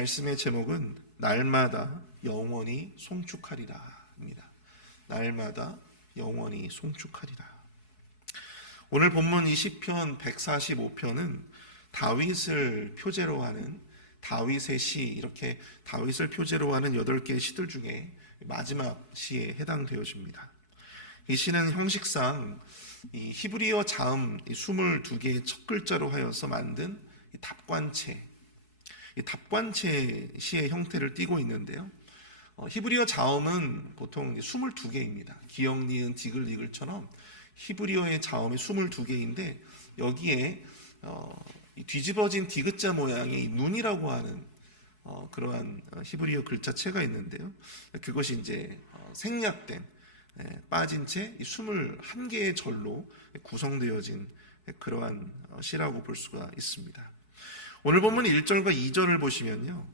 말씀의 제목은 날마다 영원히 송축하리라 입니다. 날마다 영원히 송축하리라. 오늘 본문 이 시편 145편은 다윗을 표제로 하는 다윗의 시, 이렇게 다윗을 표제로 하는 8개의 시들 중에 마지막 시에 해당되어집니다. 이 시는 형식상 이 히브리어 자음 22개의 첫 글자로 하여서 만든 이 답관체 시의 형태를 띠고 있는데요. 히브리어 자음은 보통 22개입니다. 기역, 니은, 디귿, 리글처럼 히브리어의 자음이 22개인데 여기에 뒤집어진 디귿자 모양의 눈이라고 하는 그러한 히브리어 글자체가 있는데요. 그것이 이제 생략된 빠진 채 21개의 절로 구성되어진 그러한 시라고 볼 수가 있습니다. 오늘 본문 1절과 2절을 보시면요,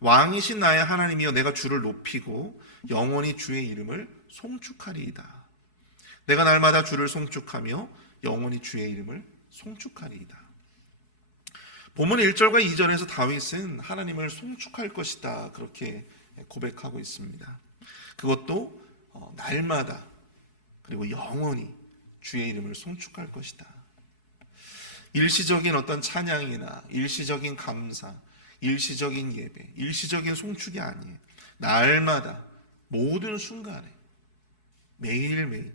왕이신 나의 하나님이여 내가 주를 높이고 영원히 주의 이름을 송축하리이다. 내가 날마다 주를 송축하며 영원히 주의 이름을 송축하리이다. 본문 1절과 2절에서 다윗은 하나님을 송축할 것이다, 그렇게 고백하고 있습니다. 그것도 날마다 그리고 영원히 주의 이름을 송축할 것이다. 일시적인 어떤 찬양이나 일시적인 감사, 일시적인 예배, 일시적인 송축이 아니에요. 날마다 모든 순간에 매일매일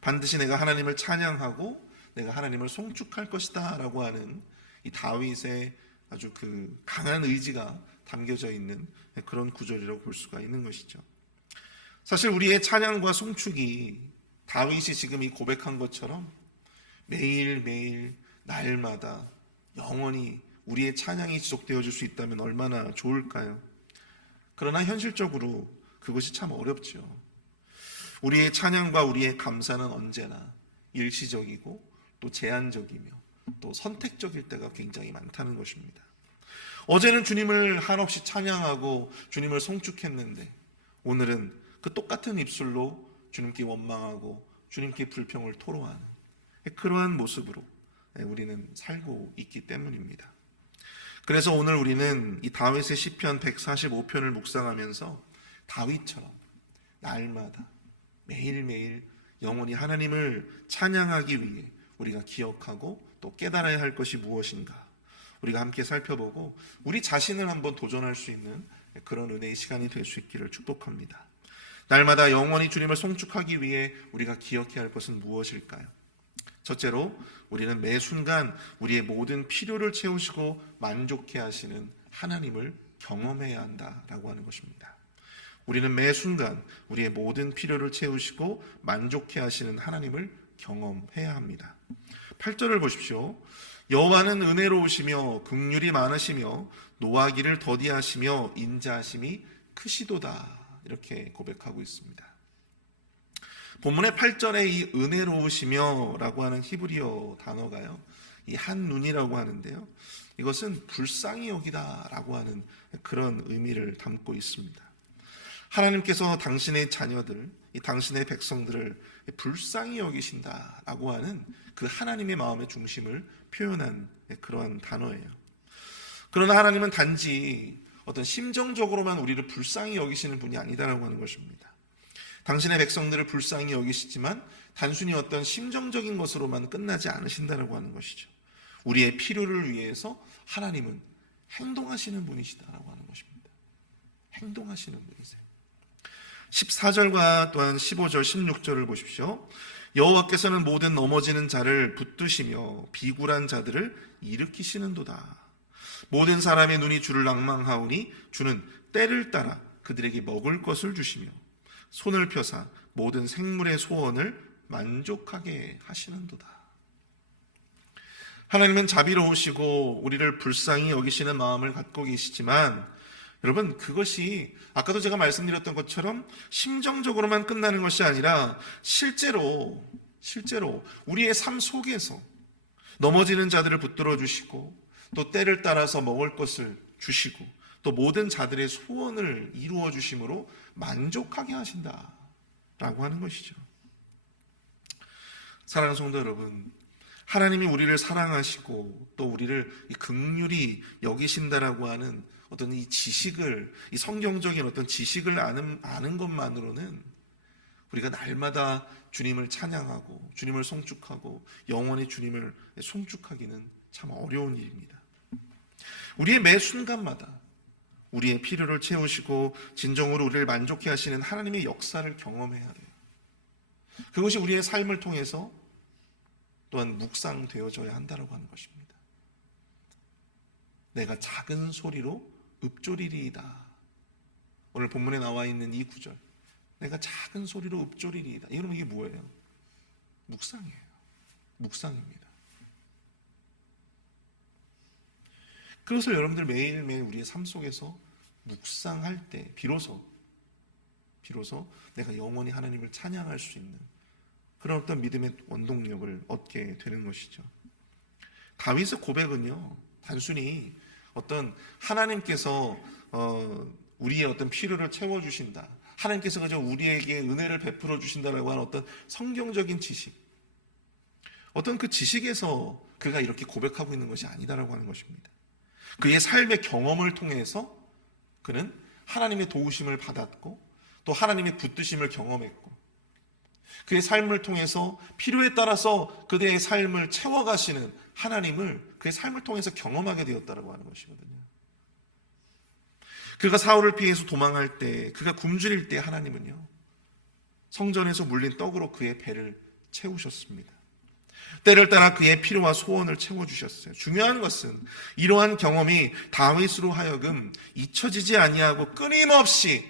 반드시 내가 하나님을 찬양하고 내가 하나님을 송축할 것이다 라고 하는 이 다윗의 아주 그 강한 의지가 담겨져 있는 그런 구절이라고 볼 수가 있는 것이죠. 사실 우리의 찬양과 송축이 다윗이 지금 이 고백한 것처럼 매일매일 날마다 영원히 우리의 찬양이 지속되어질 수 있다면 얼마나 좋을까요? 그러나 현실적으로 그것이 참 어렵죠. 우리의 찬양과 우리의 감사는 언제나 일시적이고 또 제한적이며 또 선택적일 때가 굉장히 많다는 것입니다. 어제는 주님을 한없이 찬양하고 주님을 송축했는데 오늘은 그 똑같은 입술로 주님께 원망하고 주님께 불평을 토로하는 그러한 모습으로 우리는 살고 있기 때문입니다. 그래서 오늘 우리는 이 다윗의 시편 145편을 묵상하면서 다윗처럼 날마다 매일매일 영원히 하나님을 찬양하기 위해 우리가 기억하고 또 깨달아야 할 것이 무엇인가 우리가 함께 살펴보고 우리 자신을 한번 도전할 수 있는 그런 은혜의 시간이 될 수 있기를 축복합니다. 날마다 영원히 주님을 송축하기 위해 우리가 기억해야 할 것은 무엇일까요? 첫째로 우리는 매 순간 우리의 모든 필요를 채우시고 만족해 하시는 하나님을 경험해야 한다라고 하는 것입니다. 우리는 매 순간 우리의 모든 필요를 채우시고 만족해 하시는 하나님을 경험해야 합니다. 8절을 보십시오. 여호와는 은혜로우시며 긍휼이 많으시며 노하기를 더디하시며 인자하심이 크시도다, 이렇게 고백하고 있습니다. 본문의 8절에 이 은혜로우시며 라고 하는 히브리어 단어가요, 이 한눈이라고 하는데요, 이것은 불쌍히 여기다 라고 하는 그런 의미를 담고 있습니다. 하나님께서 당신의 자녀들, 이 당신의 백성들을 불쌍히 여기신다 라고 하는 그 하나님의 마음의 중심을 표현한 그러한 단어예요. 그러나 하나님은 단지 어떤 심정적으로만 우리를 불쌍히 여기시는 분이 아니다라고 하는 것입니다. 당신의 백성들을 불쌍히 여기시지만 단순히 어떤 심정적인 것으로만 끝나지 않으신다라고 하는 것이죠. 우리의 필요를 위해서 하나님은 행동하시는 분이시다라고 하는 것입니다. 행동하시는 분이세요. 14절과 또한 15절, 16절을 보십시오. 여호와께서는 모든 넘어지는 자를 붙드시며 비굴한 자들을 일으키시는도다. 모든 사람의 눈이 주를 낭망하오니 주는 때를 따라 그들에게 먹을 것을 주시며 손을 펴사 모든 생물의 소원을 만족하게 하시는도다. 하나님은 자비로우시고 우리를 불쌍히 여기시는 마음을 갖고 계시지만 여러분, 그것이 아까도 제가 말씀드렸던 것처럼 심정적으로만 끝나는 것이 아니라 실제로 우리의 삶 속에서 넘어지는 자들을 붙들어 주시고 또 때를 따라서 먹을 것을 주시고 또 모든 자들의 소원을 이루어 주심으로 만족하게 하신다라고 하는 것이죠. 사랑하는 성도 여러분, 하나님이 우리를 사랑하시고 또 우리를 긍휼히 여기신다라고 하는 어떤 이 지식을, 이 성경적인 어떤 지식을 아는 것만으로는 우리가 날마다 주님을 찬양하고 주님을 송축하고 영원히 주님을 송축하기는 참 어려운 일입니다. 우리의 매 순간마다 우리의 필요를 채우시고 진정으로 우리를 만족해 하시는 하나님의 역사를 경험해야 돼요. 그것이 우리의 삶을 통해서 또한 묵상되어져야 한다고 하는 것입니다. 내가 작은 소리로 읊조리리이다. 오늘 본문에 나와 있는 이 구절, 내가 작은 소리로 읊조리리이다. 여러분, 이게 뭐예요? 묵상이에요. 묵상입니다. 그것을 여러분들 매일매일 우리의 삶 속에서 묵상할 때 비로소 내가 영원히 하나님을 찬양할 수 있는 그런 어떤 믿음의 원동력을 얻게 되는 것이죠. 다윗의 고백은요, 단순히 어떤 하나님께서 우리의 어떤 필요를 채워주신다, 하나님께서 그저 우리에게 은혜를 베풀어 주신다라고 하는 어떤 성경적인 지식, 어떤 그 지식에서 그가 이렇게 고백하고 있는 것이 아니다라고 하는 것입니다. 그의 삶의 경험을 통해서 그는 하나님의 도우심을 받았고 또 하나님의 붙드심을 경험했고 그의 삶을 통해서 필요에 따라서 그의 삶을 채워가시는 하나님을 그의 삶을 통해서 경험하게 되었다라고 하는 것이거든요. 그가 사울을 피해서 도망할 때, 그가 굶주릴 때 하나님은요, 성전에서 물린 떡으로 그의 배를 채우셨습니다. 때를 따라 그의 필요와 소원을 채워주셨어요. 중요한 것은 이러한 경험이 다윗으로 하여금 잊혀지지 아니하고 끊임없이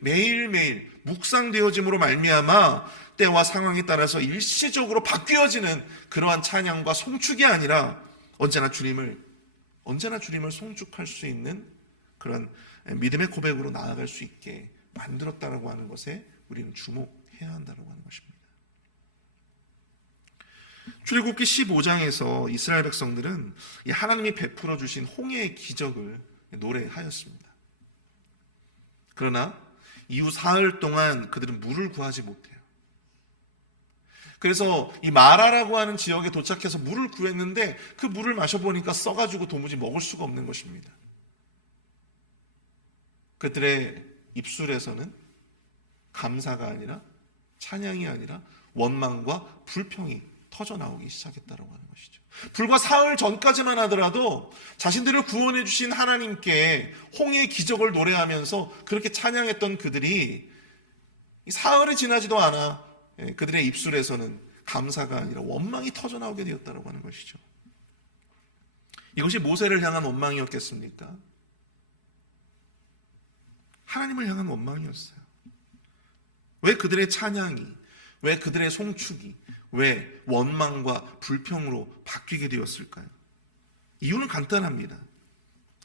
매일매일 묵상되어짐으로 말미암아 때와 상황에 따라서 일시적으로 바뀌어지는 그러한 찬양과 송축이 아니라 언제나 주님을 송축할 수 있는 그런 믿음의 고백으로 나아갈 수 있게 만들었다라고 하는 것에 우리는 주목해야 한다고 하는 것입니다. 출애굽기 15장에서 이스라엘 백성들은 하나님이 베풀어 주신 홍해의 기적을 노래하였습니다. 그러나 이후 사흘 동안 그들은 물을 구하지 못해요. 그래서 이 마라라고 하는 지역에 도착해서 물을 구했는데 그 물을 마셔보니까 써가지고 도무지 먹을 수가 없는 것입니다. 그들의 입술에서는 감사가 아니라 찬양이 아니라 원망과 불평이 터져나오기 시작했다고 하는 것이죠. 불과 사흘 전까지만 하더라도 자신들을 구원해 주신 하나님께 홍해의 기적을 노래하면서 그렇게 찬양했던 그들이 사흘이 지나지도 않아 그들의 입술에서는 감사가 아니라 원망이 터져나오게 되었다고 하는 것이죠. 이것이 모세를 향한 원망이었겠습니까? 하나님을 향한 원망이었어요. 왜 그들의 찬양이, 왜 그들의 송축이, 왜 원망과 불평으로 바뀌게 되었을까요? 이유는 간단합니다.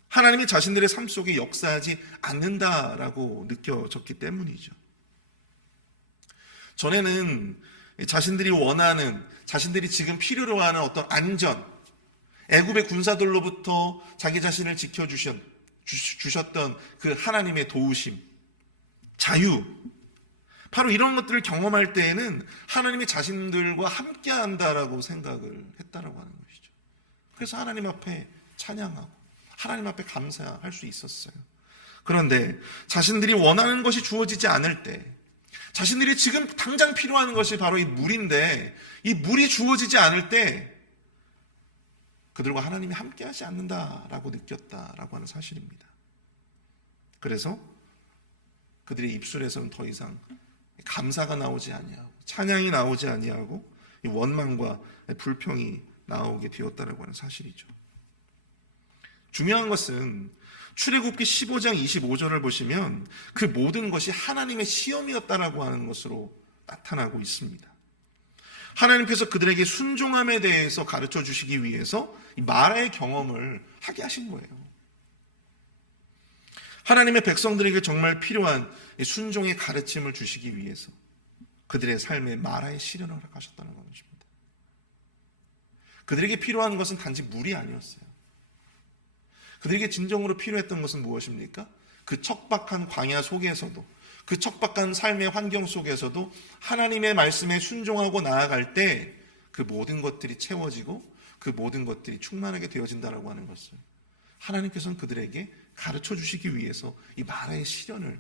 하나님이 자신들의 삶 속에 역사하지 않는다라고 느껴졌기 때문이죠. 전에는 자신들이 원하는, 자신들이 지금 필요로 하는 어떤 안전, 애굽의 군사들로부터 자기 자신을 지켜주셨던 그 하나님의 도우심, 자유, 바로 이런 것들을 경험할 때에는 하나님이 자신들과 함께 한다라고 생각을 했다라고 하는 것이죠. 그래서 하나님 앞에 찬양하고 하나님 앞에 감사할 수 있었어요. 그런데 자신들이 원하는 것이 주어지지 않을 때, 자신들이 지금 당장 필요한 것이 바로 이 물인데 이 물이 주어지지 않을 때 그들과 하나님이 함께하지 않는다라고 느꼈다라고 하는 사실입니다. 그래서 그들의 입술에서는 더 이상 감사가 나오지 아니하고 찬양이 나오지 아니하고 원망과 불평이 나오게 되었다라고 하는 사실이죠. 중요한 것은 출애굽기 15장 25절을 보시면 그 모든 것이 하나님의 시험이었다라고 하는 것으로 나타나고 있습니다. 하나님께서 그들에게 순종함에 대해서 가르쳐 주시기 위해서 이 마라의 경험을 하게 하신 거예요. 하나님의 백성들에게 정말 필요한 순종의 가르침을 주시기 위해서 그들의 삶에 마라의 시련을 허락하셨다는 것입니다. 그들에게 필요한 것은 단지 물이 아니었어요. 그들에게 진정으로 필요했던 것은 무엇입니까? 그 척박한 광야 속에서도, 그 척박한 삶의 환경 속에서도 하나님의 말씀에 순종하고 나아갈 때 그 모든 것들이 채워지고 그 모든 것들이 충만하게 되어진다라고 하는 것을 하나님께서는 그들에게 가르쳐 주시기 위해서 이 마라의 시련을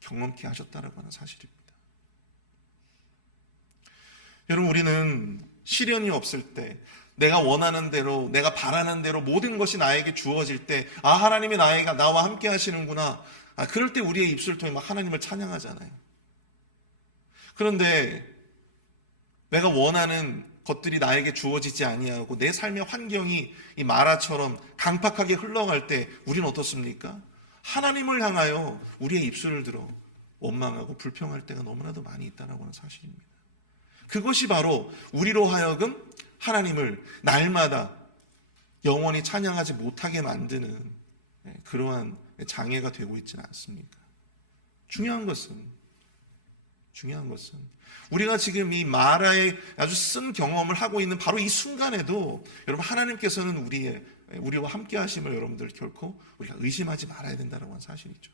경험케 하셨다라고 하는 사실입니다. 여러분, 우리는 시련이 없을 때, 내가 원하는 대로, 내가 바라는 대로 모든 것이 나에게 주어질 때, 하나님이 나와 함께 하시는구나. 그럴 때 우리의 입술을 통해 막 하나님을 찬양하잖아요. 그런데 내가 원하는 것들이 나에게 주어지지 아니하고 내 삶의 환경이 이 마라처럼 강팍하게 흘러갈 때 우리는 어떻습니까? 하나님을 향하여 우리의 입술을 들어 원망하고 불평할 때가 너무나도 많이 있다는 사실입니다. 그것이 바로 우리로 하여금 하나님을 날마다 영원히 찬양하지 못하게 만드는 그러한 장애가 되고 있지는 않습니까? 중요한 것은 우리가 지금 이 마라의 아주 쓴 경험을 하고 있는 바로 이 순간에도 여러분, 하나님께서는 우리와 함께 하심을 여러분들 결코 우리가 의심하지 말아야 된다는 사실이죠.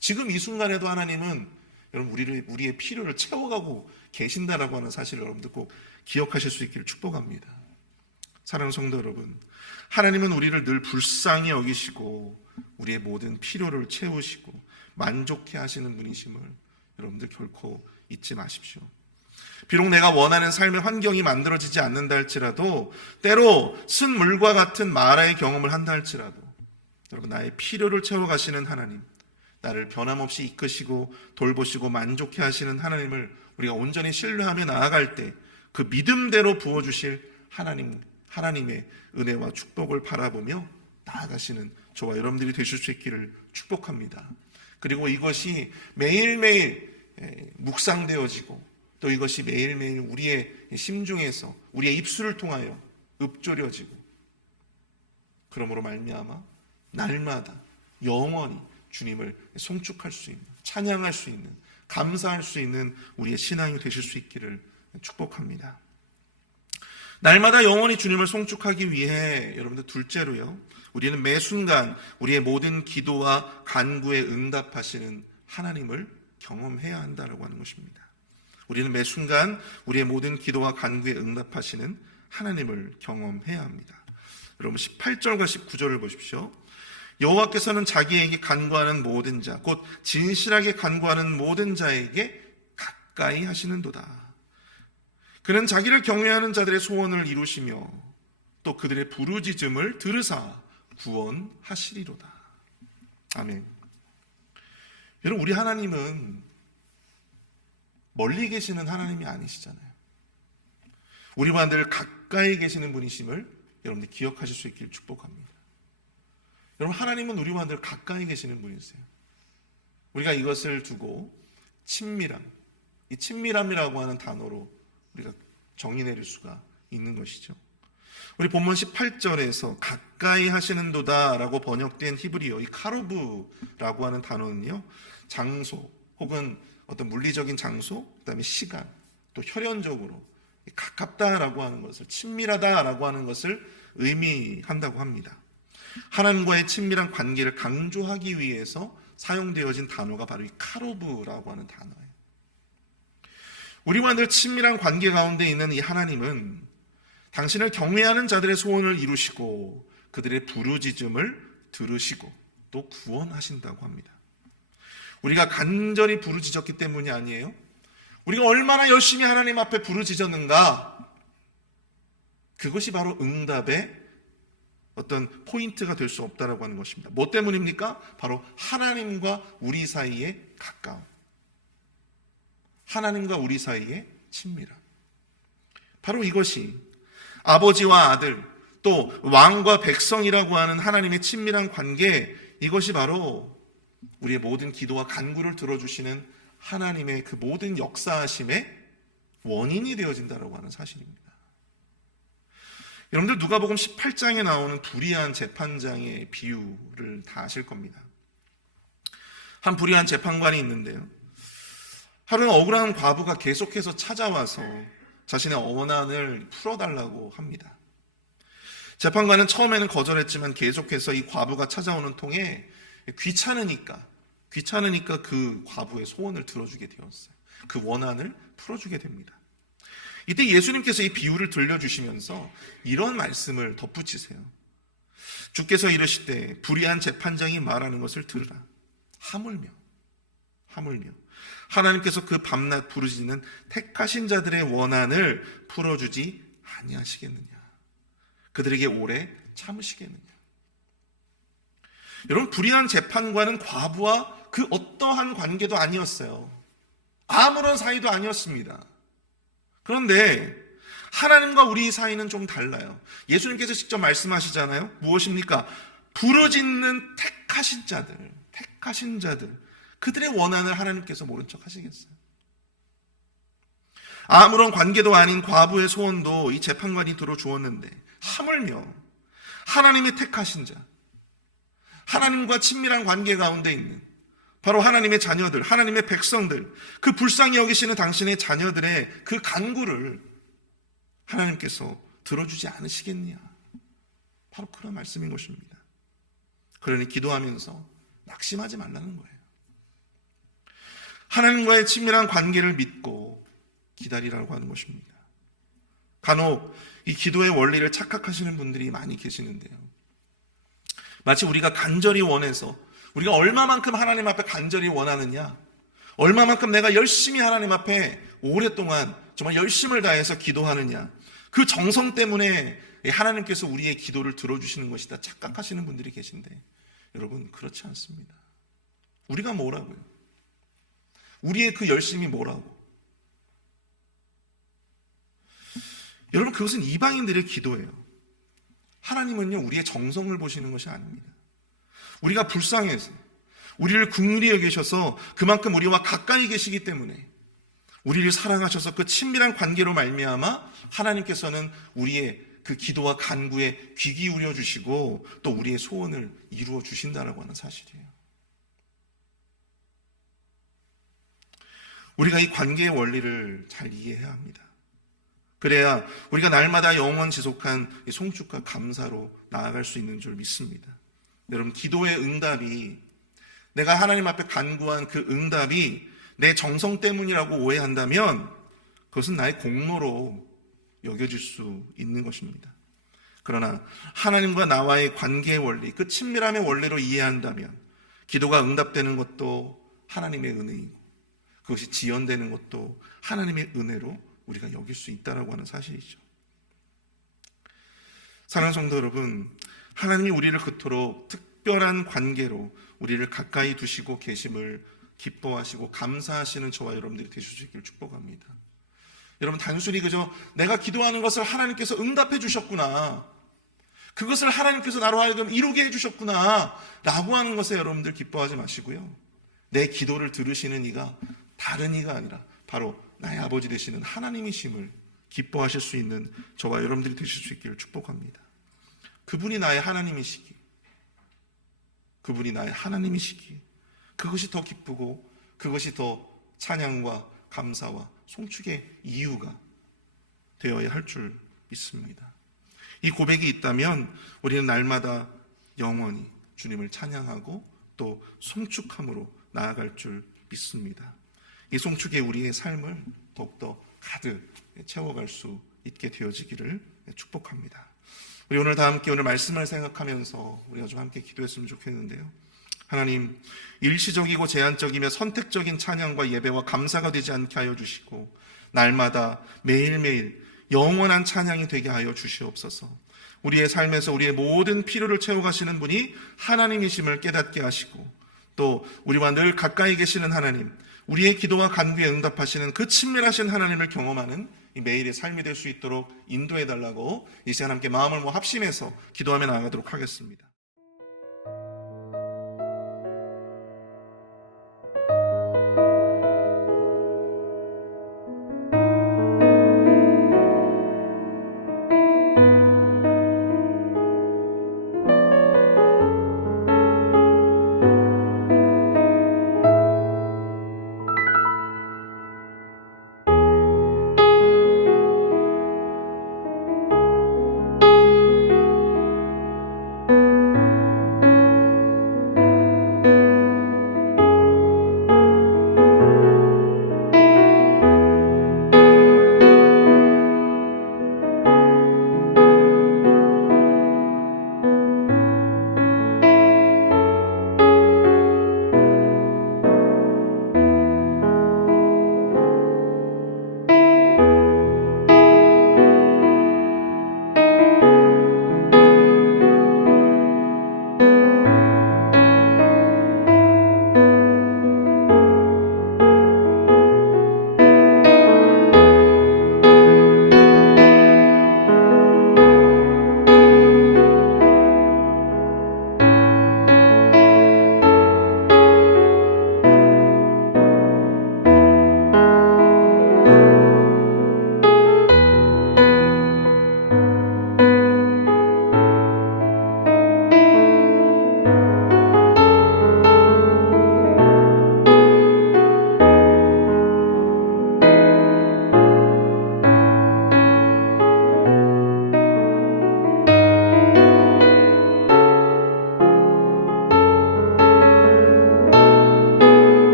지금 이 순간에도 하나님은 여러분 우리의 필요를 채워가고 계신다라고 하는 사실을 여러분들 꼭 기억하실 수 있기를 축복합니다. 사랑하는 성도 여러분, 하나님은 우리를 늘 불쌍히 여기시고 우리의 모든 필요를 채우시고 만족해 하시는 분이심을 여러분들 결코 잊지 마십시오. 비록 내가 원하는 삶의 환경이 만들어지지 않는다 할지라도, 때로 쓴 물과 같은 마라의 경험을 한다 할지라도, 여러분, 나의 필요를 채워가시는 하나님, 나를 변함없이 이끄시고 돌보시고 만족해 하시는 하나님을 우리가 온전히 신뢰하며 나아갈 때 그 믿음대로 부어주실 하나님의 은혜와 축복을 바라보며 나아가시는 저와 여러분들이 되실 수 있기를 축복합니다. 그리고 이것이 매일매일 묵상되어지고 또 이것이 매일매일 우리의 심중에서 우리의 입술을 통하여 읊조려지고, 그러므로 말미암아 날마다 영원히 주님을 송축할 수 있는, 찬양할 수 있는, 감사할 수 있는 우리의 신앙이 되실 수 있기를 축복합니다. 날마다 영원히 주님을 송축하기 위해 여러분들, 둘째로요, 우리는 매 순간 우리의 모든 기도와 간구에 응답하시는 하나님을 경험해야 한다고 하는 것입니다. 우리는 매 순간 우리의 모든 기도와 간구에 응답하시는 하나님을 경험해야 합니다. 여러분, 18절과 19절을 보십시오. 여호와께서는 자기에게 간구하는 모든 자, 곧 진실하게 간구하는 모든 자에게 가까이 하시는도다. 그는 자기를 경외하는 자들의 소원을 이루시며 또 그들의 부르짖음을 들으사 구원하시리로다. 아멘. 여러분, 우리 하나님은 멀리 계시는 하나님이 아니시잖아요. 우리와 늘 가까이 계시는 분이심을 여러분들 기억하실 수 있기를 축복합니다. 여러분, 하나님은 우리와 늘 가까이 계시는 분이세요. 우리가 이것을 두고 친밀함, 이 친밀함이라고 하는 단어로 우리가 정의 내릴 수가 있는 것이죠. 우리 본문 18절에서 가까이 하시는도다라고 번역된 히브리어 이 카루브라고 하는 단어는요, 장소 혹은 어떤 물리적인 장소, 그다음에 시간, 또 혈연적으로 가깝다라고 하는 것을, 친밀하다라고 하는 것을 의미한다고 합니다. 하나님과의 친밀한 관계를 강조하기 위해서 사용되어진 단어가 바로 이 카루브라고 하는 단어예요. 우리와 늘 친밀한 관계 가운데 있는 이 하나님은 당신을 경외하는 자들의 소원을 이루시고 그들의 부르짖음을 들으시고 또 구원하신다고 합니다. 우리가 간절히 부르짖었기 때문이 아니에요. 우리가 얼마나 열심히 하나님 앞에 부르짖었는가, 그것이 바로 응답의 어떤 포인트가 될 수 없다라고 하는 것입니다. 뭐 때문입니까? 바로 하나님과 우리 사이의 가까움, 하나님과 우리 사이의 친밀함. 바로 이것이 아버지와 아들, 또 왕과 백성이라고 하는 하나님의 친밀한 관계, 이것이 바로 우리의 모든 기도와 간구를 들어주시는 하나님의 그 모든 역사하심의 원인이 되어진다라고 하는 사실입니다. 여러분들, 누가복음 18장에 나오는 불의한 재판장의 비유를 다 아실 겁니다. 한 불의한 재판관이 있는데요, 하루는 억울한 과부가 계속해서 찾아와서 자신의 원한을 풀어달라고 합니다. 재판관은 처음에는 거절했지만 계속해서 이 과부가 찾아오는 통에 귀찮으니까 그 과부의 소원을 들어주게 되었어요. 그 원한을 풀어주게 됩니다. 이때 예수님께서 이 비유를 들려주시면서 이런 말씀을 덧붙이세요. 주께서 이르시되 불의한 재판장이 말하는 것을 들으라. 하물며 하나님께서 그 밤낮 부르짖는 택하신 자들의 원한을 풀어주지 아니하시겠느냐. 그들에게 오래 참으시겠느냐. 여러분, 불의한 재판관은 과부와 그 어떠한 관계도 아니었어요. 아무런 사이도 아니었습니다. 그런데 하나님과 우리 사이는 좀 달라요. 예수님께서 직접 말씀하시잖아요. 무엇입니까? 부르짖는 택하신 자들, 그들의 원한을 하나님께서 모른 척 하시겠어요? 아무런 관계도 아닌 과부의 소원도 이 재판관이 들어주었는데, 하물며 하나님의 택하신 자, 하나님과 친밀한 관계 가운데 있는 바로 하나님의 자녀들, 하나님의 백성들, 그 불쌍히 여기시는 당신의 자녀들의 그 간구를 하나님께서 들어주지 않으시겠냐. 바로 그런 말씀인 것입니다. 그러니 기도하면서 낙심하지 말라는 거예요. 하나님과의 친밀한 관계를 믿고 기다리라고 하는 것입니다. 간혹 이 기도의 원리를 착각하시는 분들이 많이 계시는데요. 마치 우리가 간절히 원해서, 우리가 얼마만큼 하나님 앞에 간절히 원하느냐, 얼마만큼 내가 열심히 하나님 앞에 오랫동안 정말 열심을 다해서 기도하느냐, 그 정성 때문에 하나님께서 우리의 기도를 들어주시는 것이다 착각하시는 분들이 계신데, 여러분 그렇지 않습니다. 우리가 뭐라고요? 우리의 그 열심이 뭐라고? 여러분, 그것은 이방인들의 기도예요. 하나님은요, 우리의 정성을 보시는 것이 아닙니다. 우리가 불쌍해서, 우리를 긍휼히 여기셔서 그만큼 우리와 가까이 계시기 때문에, 우리를 사랑하셔서 그 친밀한 관계로 말미암아 하나님께서는 우리의 그 기도와 간구에 귀 기울여 주시고 또 우리의 소원을 이루어 주신다라고 하는 사실이에요. 우리가 이 관계의 원리를 잘 이해해야 합니다. 그래야 우리가 날마다 영원 지속한 송축과 감사로 나아갈 수 있는 줄 믿습니다. 여러분, 기도의 응답이, 내가 하나님 앞에 간구한 그 응답이 내 정성 때문이라고 오해한다면 그것은 나의 공로로 여겨질 수 있는 것입니다. 그러나 하나님과 나와의 관계의 원리, 그 친밀함의 원리로 이해한다면 기도가 응답되는 것도 하나님의 은혜이고 그것이 지연되는 것도 하나님의 은혜로 우리가 여길 수 있다라고 하는 사실이죠. 사랑하는 성도 여러분, 하나님이 우리를 그토록 특별한 관계로 우리를 가까이 두시고 계심을 기뻐하시고 감사하시는 저와 여러분들이 되실 수 있기를 축복합니다. 여러분, 단순히 그저 내가 기도하는 것을 하나님께서 응답해 주셨구나, 그것을 하나님께서 나로 하여금 이루게 해 주셨구나 라고 하는 것에 여러분들 기뻐하지 마시고요, 내 기도를 들으시는 이가 다른 이가 아니라 바로 나의 아버지 되시는 하나님이심을 기뻐하실 수 있는 저와 여러분들이 되실 수 있기를 축복합니다. 그분이 나의 하나님이시기, 그것이 더 기쁘고 그것이 더 찬양과 감사와 송축의 이유가 되어야 할 줄 믿습니다. 이 고백이 있다면 우리는 날마다 영원히 주님을 찬양하고 또 송축함으로 나아갈 줄 믿습니다. 이 송축에 우리의 삶을 더욱더 가득 채워갈 수 있게 되어지기를 축복합니다. 우리 오늘 다 함께 오늘 말씀을 생각하면서 우리가 좀 함께 기도했으면 좋겠는데요. 하나님, 일시적이고 제한적이며 선택적인 찬양과 예배와 감사가 되지 않게 하여 주시고 날마다 매일매일 영원한 찬양이 되게 하여 주시옵소서. 우리의 삶에서 우리의 모든 필요를 채워가시는 분이 하나님이심을 깨닫게 하시고 또 우리와 늘 가까이 계시는 하나님, 우리의 기도와 간구에 응답하시는 그 친밀하신 하나님을 경험하는 이 매일의 삶이 될 수 있도록 인도해달라고 이 시간 함께 마음을 합심해서 기도하며 나아가도록 하겠습니다.